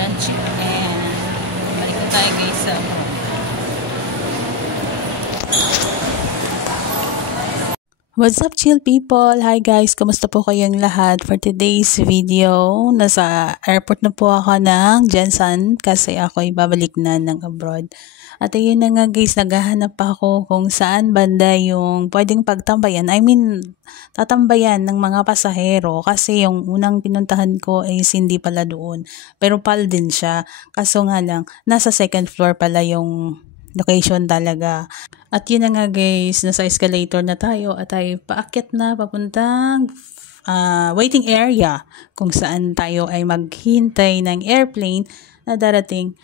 lunch and balik na tayo guys sa What's up chill people? Hi guys, kumusta po kayong lahat? For today's video, nasa airport na po ako ng Jensen kasi ako'y babalik na ng abroad. At ayun na nga guys, naghahanap pa ako kung saan banda yung pwedeng pagtambayan. I mean, tatambayan ng mga pasahero kasi yung unang pinuntahan ko is hindi pala doon. Pero PAL din siya. Kaso nga lang, nasa second floor pala yung location talaga. At yun na nga guys, nasa escalator na tayo at tayo paakyat na papuntang waiting area kung saan tayo ay maghintay ng airplane na darating.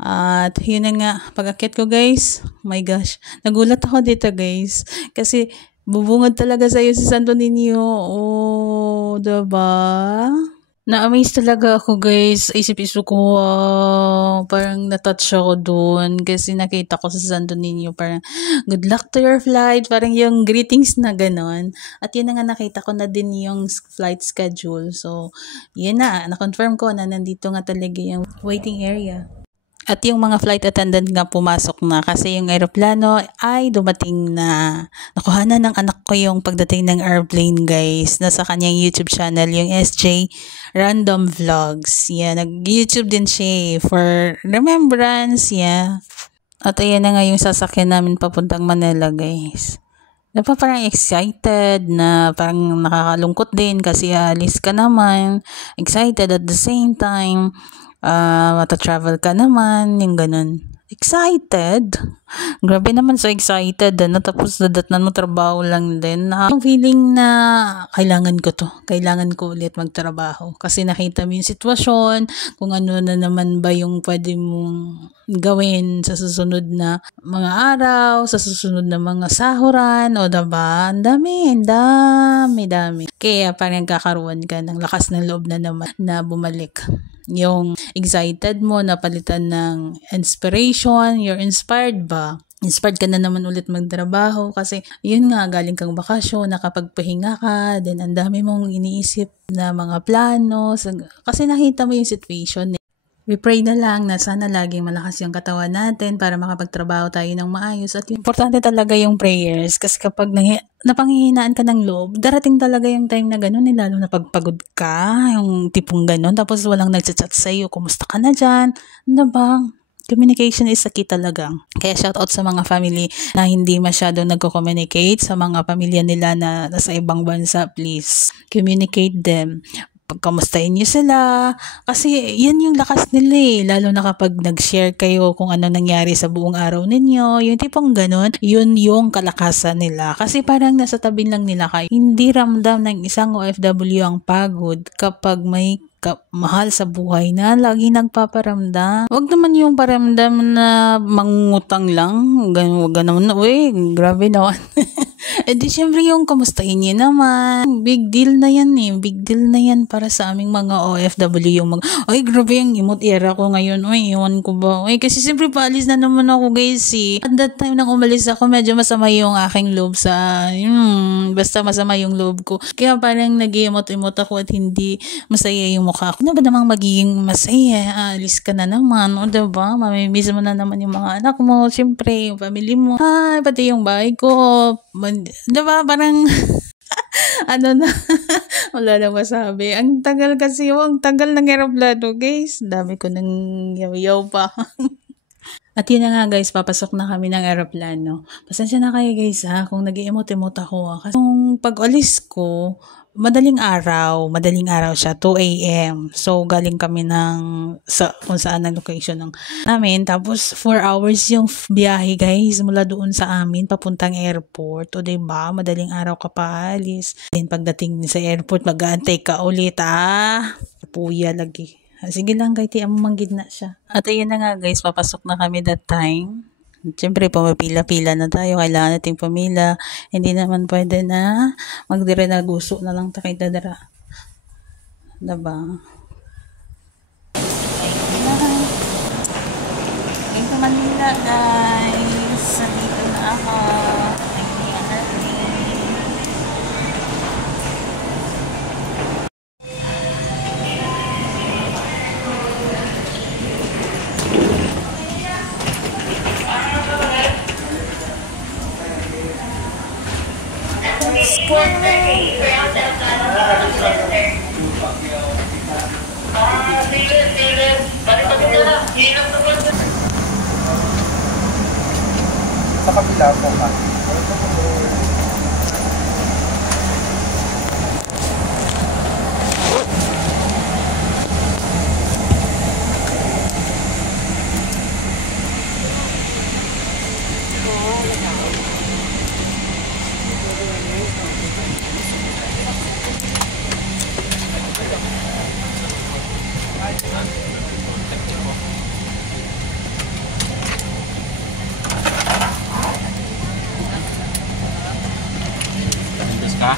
At yun na nga, pag-akyat ko guys, oh my gosh, nagulat ako dito guys kasi bubungad talaga sa'yo si Santo Niño. Oh, diba? Na-amaze talaga ako guys, isip-isip ko, parang natouch ako doon kasi nakita ko sa Santo Niño, parang good luck to your flight, parang yung greetings na ganon. At yun na nga, nakita ko na din yung flight schedule, so yun na, na-confirm ko na nandito nga talaga yung waiting area. At yung mga flight attendant nga pumasok na kasi yung aeroplano ay dumating na. Nakuha na ng anak ko yung pagdating ng airplane guys. Nasa kanyang YouTube channel, yung SJ Random Vlogs. Yeah, nag-YouTube din siya for remembrance. Yeah. At ayan na nga yung sasakyan namin papuntang Manila guys. Parang excited na parang nakakalungkot din kasi alis ka naman. Excited at the same time. Mata-travel ka naman, yung ganun. Excited? Grabe naman, so excited. Tapos dadatnan mo trabaho lang din. Yung feeling na kailangan ko to. Kailangan ko ulit magtrabaho. Kasi nakita mo yung sitwasyon, kung ano na naman ba yung pwede mong gawin sa susunod na mga araw, sa susunod na mga sahuran, o diba? Ang dami. Kaya parang kakaruan ka ng lakas ng loob na naman na bumalik. Yung excited mo, napalitan ng inspiration, you're inspired ba? Inspired ka na naman ulit magtrabaho kasi yun nga, galing kang bakasyon, nakapagpahinga ka, then ang dami mong iniisip na mga plano, kasi nakita mo yung situation. We pray na lang na sana laging malakas yung katawan natin para makapagtrabaho tayo ng maayos. At importante talaga yung prayers kasi kapag napanghihinaan ka ng loob, darating talaga yung time na gano'n, lalo na pagpagod ka, yung tipong gano'n, tapos walang nagchat-chat sa'yo, kumusta ka na dyan? Ano ba? Communication is the key talaga. Kaya shout out sa mga family na hindi masyadong nagko-communicate, sa mga pamilya nila na nasa ibang bansa, please communicate them. Pagkamustahin nyo sila kasi yan yung lakas nila lalo na kapag nag-share kayo kung ano nangyari sa buong araw ninyo, yung tipong ganon, yun yung kalakasan nila kasi parang nasa tabi lang nila kayo. Hindi ramdam ng isang OFW ang pagod kapag may mahal sa buhay na lagi nagpaparamdam. Wag naman yung paramdam na mangutang lang, ganun na, grabe naman. Eh di syempre yung kamustahin niyo naman. Big deal na yan Big deal na yan para sa aming mga OFW yung ay grabe yung emote era ko ngayon. Iwan ko ba? Kasi siyempre paalis na naman ako guys At that time nang umalis ako, medyo masama yung aking loob basta masama yung loob ko. Kaya parang nag-emote-emote ako at hindi masaya yung mukha ko. Ano ba namang magiging masaya? Alis ka na naman. O diba? Mamimiss mo na naman yung mga anak mo. Siyempre, yung family mo. Pati yung bahay ko. Diba? Parang ano na, wala na masabi. Ang tagal kasi ang tagal ng aeroplano guys. Dami ko nang yaw-yaw pa. At yun na nga guys, papasok na kami ng aeroplano. Pasensya na kayo guys kung nag-emote-emote ako. Kasi kung pag-alis ko, madaling araw siya, 2 a.m. So, galing kami kung saan ang location namin. Tapos, 4 hours yung biyahe guys, mula doon sa amin, papuntang airport. O diba, madaling araw ka pa alis. Then, pagdating sa airport, mag-aantay ka ulit puya lagi. Sige lang, kahit manggid na siya. At ayun na nga guys, papasok na kami that time. Siyempre, pumapila-pila na tayo. Kailangan nating pumila. Hindi naman pwede na magdire na gusto na lang takay dadara. Diba? Ito Manila guys. Dito na ako. Sa kabila po ka. Ka?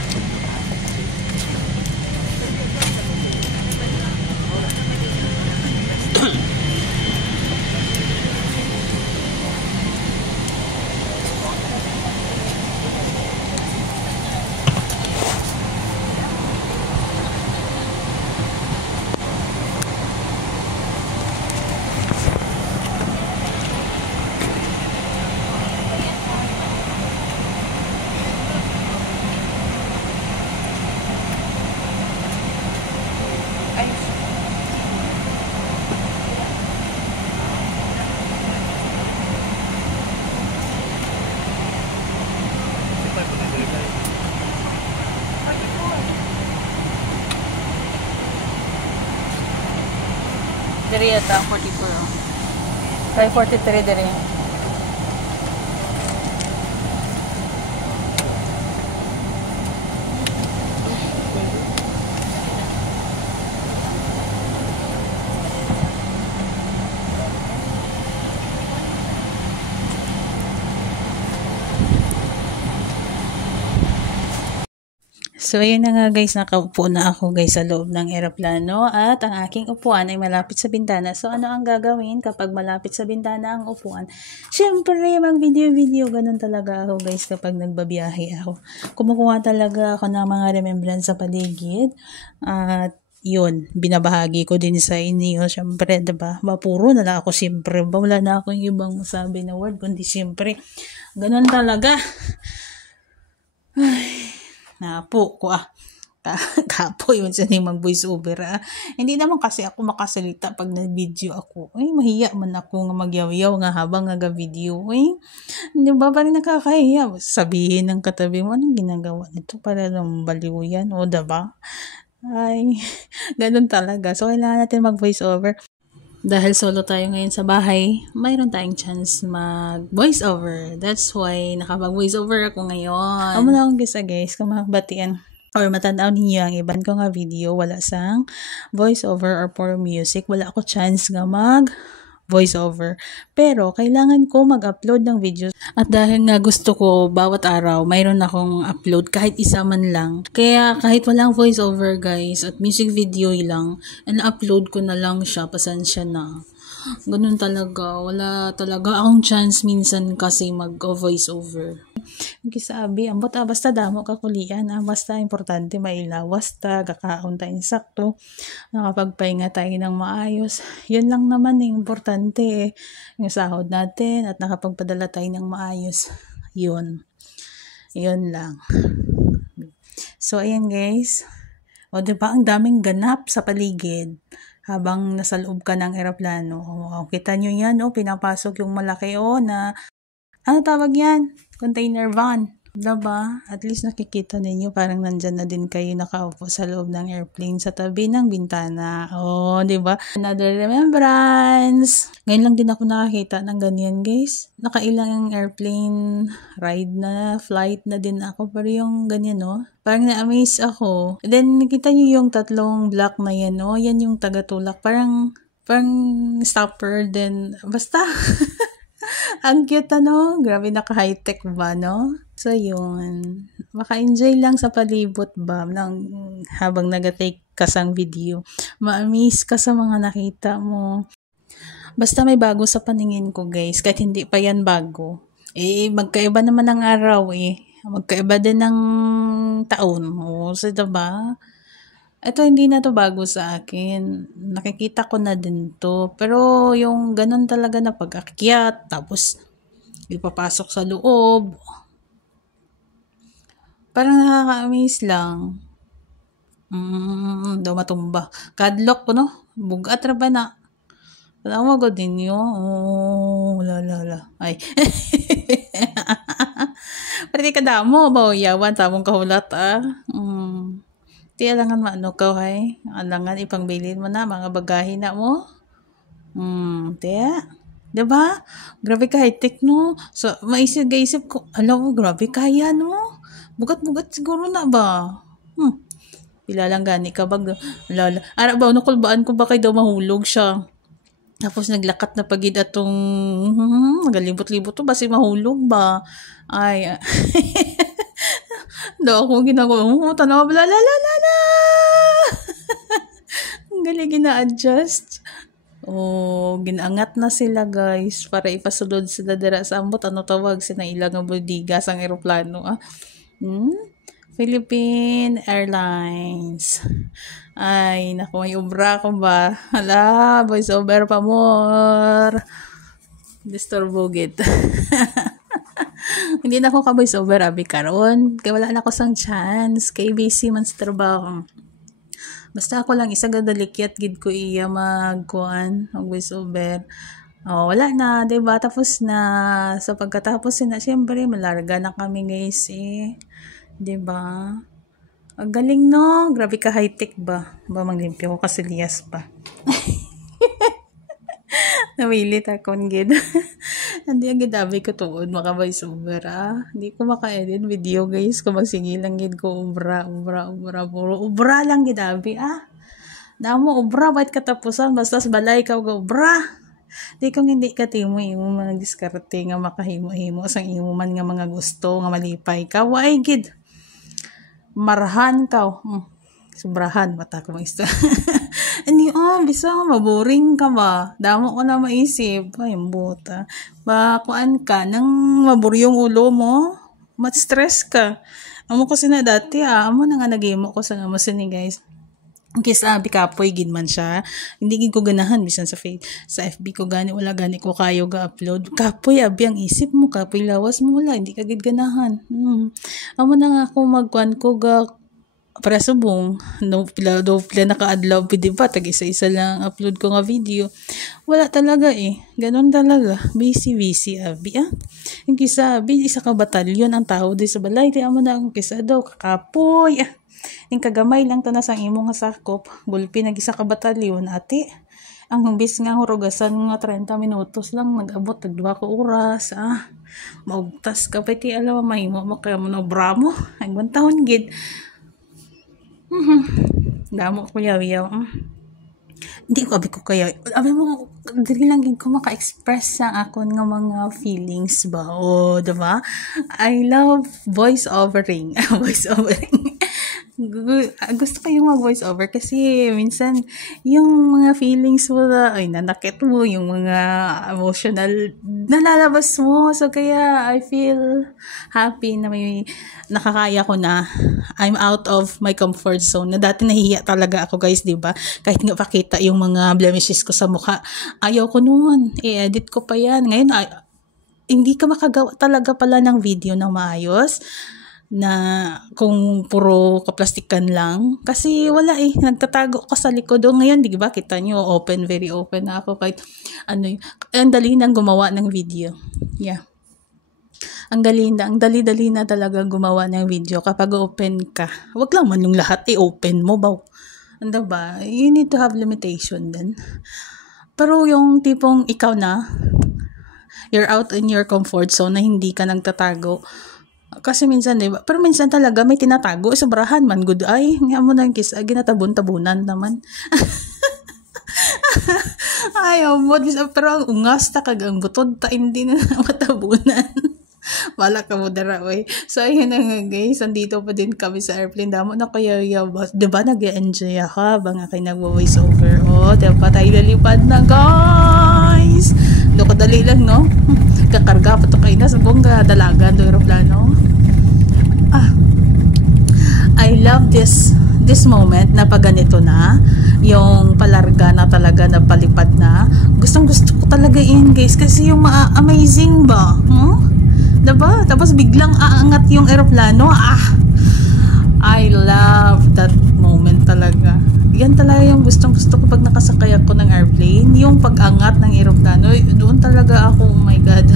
Diri ata 44. Kay 43 diri. So, ayun na nga guys, nakaupo na ako guys sa loob ng eroplano at ang aking upuan ay malapit sa bintana. So, ano ang gagawin kapag malapit sa bintana ang upuan? Siyempre, mag-video-video. Ganun talaga ako guys kapag nagbabiyahe ako. Kumukuha talaga ako ng mga remembrance sa paligid at yun, binabahagi ko din sa inyo. Siyempre, diba? Puro na lang ako siyempre. Wala na akong ibang masabi na word, kundi siyempre. Ganun talaga. Ay. Napo ko kapo yun siya mag voice over Hindi naman kasi ako makasalita pag na-video ako. Ay, mahiya man ako nga magyaw-yaw nga habang video. Ay, di ba parang nakakahiya? Sabihin ng katabi mo, anong ginagawa nito? Para lang baliw yan. O, diba? Ay, ganun talaga. So, kailangan natin mag voice over. Dahil solo tayo ngayon sa bahay, mayroon tayong chance mag-voice over. That's why nakapag-voice over ako ngayon. Amo na akong guys, kung makabatian or matanaw ninyo ang iban ko nga video, wala sang voice over or for music, wala ako chance nga voice over. Pero, kailangan ko mag-upload ng videos. At dahil nga gusto ko, bawat araw, mayroon akong upload kahit isa man lang. Kaya, kahit walang voice over guys, at music video lang, upload ko na lang siya, pasensya na. Ganun talaga. Wala talaga akong chance minsan kasi mag-voice over. Kisabi, ambot basta damo kakulian, basta importante mailawas ta, kakaon tayo insakto, nakapagpahinga tayo ng maayos. Yun lang naman importante yung sahod natin at nakapagpadala tayo ng maayos. Yun lang. So ayan guys, o diba ang daming ganap sa paligid habang nasa loob ka ng eroplano. Kita nyo yan, pinapasok yung malaki na ano tawag yan? Container van. Diba? At least nakikita ninyo parang nandyan na din kayo nakaupo sa loob ng airplane sa tabi ng bintana. Diba? Another remembrance. Ngayon lang din ako nakakita ng ganyan guys. Nakailang airplane ride na, flight na din ako. Pero yung ganyan parang na-amaze ako. And then nakita nyo yung tatlong block na yan yan yung tagatulak. Parang stopper din. Basta ang cute grabe naka-high-tech ba So yun, maka-enjoy lang sa palibot ba habang nag-take ka sang video. Ma-amaze ka sa mga nakita mo. Basta may bago sa paningin ko guys, kahit hindi pa yan bago. Magkaiba naman ang araw magkaiba din ng taon. So diba? Ito hindi na to bago sa akin. Nakikita ko na din to. Pero yung ganun talaga na pag-akyat, tapos ipapasok sa loob. Parang nakaka-amaze lang. Daw matumba. Kadlok ko, no? Bugat ra ba na? Alam mo ko din yun. Oh, la. Ay. Pwede ka damo ba? Yawan, tamong kahulat, Di alangan maano ka, hay? Alangan ipangbilin mo na, mga bagahe na mo. Diba? Grabe ka high-tech, no? So, maisip ko, alam mo, grabe kaya, no? Bugat-bugat siguro na ba? Pila lang gani ka bag. Lala. Ara ba, nakulbaan ko ba kayo daw mahulog siya? Tapos naglakat na pagid atong magalibot-libot to, basi mahulog ba? Ay, daw ako ginagawa, tanaw, la. Ang galing gina-adjust. Ginangat na sila guys para ipasulod sila dira sa ambot, ano tawag sina ilang budigas ang eroplano, Philippine Airlines. Ay, naku, may ubra ko ba? Hala, voice over pa more. Disturbogit. Hindi na ako ka-voice over, abi karon. Kaya wala na ko sang chance. Kay busy man sa trabaho. Basta ako lang isa gadalikyat gid ko iya mag voice over. Wala na, diba? Tapos na. Sa pagkatapos na, siyempre, malarga na kami guys diba? Ang galing, no? Grabe ka high-tech ba? Manglimpyo ko kasi liyas pa. Nawilit akong gid. Hindi ang gidabi ko tuod maka voice over Hindi ko maka-edit video guys kung magsigilang gid ko ubra puro ubra lang gidabi Damo ubra bait katapusan basta balay ka og ubra. Di kung hindi ka timo mga diskarte nga makahimo-himo sang imo man nga mga gusto nga malipay ka way gid. Marhan ka. Sobrahan mata ko maista. Hindi bisa maboring ka ba? Damo ko na maisip. Ay, buta. Kuan ka nang maburyong ulo mo. Mat-stress ka. Amo ko sina dati amo na nga nagimo ko sa amo sini guys. Kisa kapoy gid man siya. Hindi gid ko ganahan bisan sa FB ko gani wala gani ko kayo ga-upload. Kapoy abi ang isip mo, kapoy lawas mo wala, hindi ka gid ganahan. Amo na nga ako magkuan ko ga para subong pila naka-adlaw pwede ba tag isa-isa lang upload ko nga video. Wala talaga ganon talaga, busy abi yung kisa abi isa ka batalyon ang tao di sa balay di amo na ang kisa daw kakapoy yung kagamay lang tanas ang imo nga sakop gulpi nag isa ka batalyon ate ang bis nga hurugasan nga 30 minutos lang nag-abot tag 2 ka oras maugtas ka pati alaw mahimo mo kaya mo na bramo ang bantahon gid. Damo ko yaw. Hindi ko abi ko kaya. Abi mo diri lang gid ko maka-express sa akon nga mga feelings ba. Diba? I love voice overing. Gusto ko yung mag-voice over kasi minsan yung mga feelings mo nanakit mo, yung mga emotional nalalabas mo. So kaya I feel happy na may nakakaya ko na I'm out of my comfort zone. Na dati nahihiya talaga ako guys, diba? Kahit nga pakita yung mga blemishes ko sa mukha. Ayaw ko noon. I-edit ko pa yan. Ngayon hindi ka makagawa talaga pala ng video na maayos. Na kung puro kaplastikan lang kasi wala nagtatago ka sa likod ngayon di ba kita nyo very open na ako kahit ang dali nang gumawa ng video ang dali-dali na talaga gumawa ng video kapag open ka wag lang man yung lahat open mo ba diba you need to have limitation din pero yung tipong ikaw na you're out in your comfort zone na hindi ka nagtatago. Kasi minsan, diba? Pero minsan talaga may tinatago. Sobrahan man. Good ay. Nga mo na yung kiss. Ginatabon-tabunan naman. Ay, pero ang ungas ta kag ang butod ta hindi na matabunan. Wala ka mo dara, oy. So, ayun na nga guys. Andito pa din kami sa airplane. Damo na kaya diba nag-enjoy ako ba nga kayo nagwa-voice over? Diba tayo lalipad na guys. Do kadali lang, no? Kakarga pa to kayo na. Sabong dalagan do aeroplano. I love this moment na pag ganito na yung palarga na talaga na palipad na gusto ko talaga guys kasi yung amazing ba diba? Tapos biglang aangat yung aeroplano I love that moment talaga. Yan talaga yung gustong-gusto ko pag nakasakay ako ng airplane. Yung pag-angat ng eroplano, doon talaga ako, oh my God,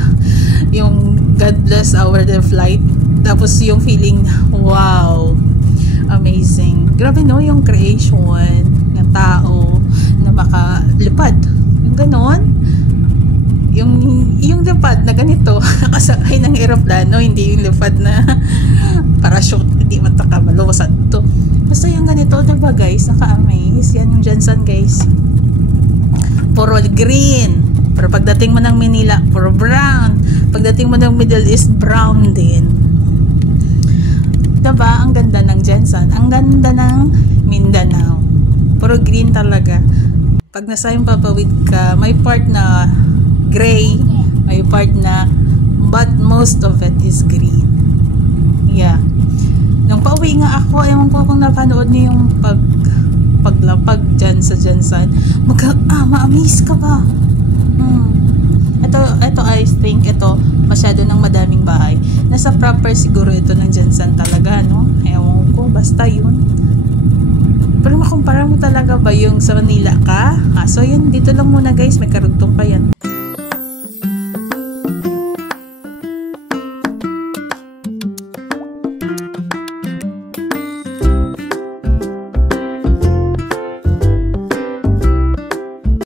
yung God bless our flight. Tapos yung feeling, wow, amazing. Grabe no, yung creation ng tao na makalipad. Yung ganon. Yung lipad na ganito, nakasakay ng eroplano, hindi yung lipad na parachute, hindi matakabalusan to. Basta yung ganito, diba guys, naka-amaze. Yan yung Jensen guys. Puro green. Pero pagdating mo ng Manila, puro brown. Pagdating mo ng Middle East, brown din. Diba? Ang ganda ng Jensen. Ang ganda ng Mindanao. Puro green talaga. Pag nasa yung papawid ka, may part na gray, may part na, but most of it is green. Yeah. Nung pauwi nga ako, ewan ko kung napanood niyo yung paglapag dyan sa Jensen. Ma-amaze ka ba? Ito I think, ito, masyado ng madaming bahay. Nasa proper siguro ito ng Jensen talaga, no? Ewan ko, basta yun. Pero makumpara mo talaga ba yung sa Manila ka? So yun, dito lang muna guys, may karugtong pa yan.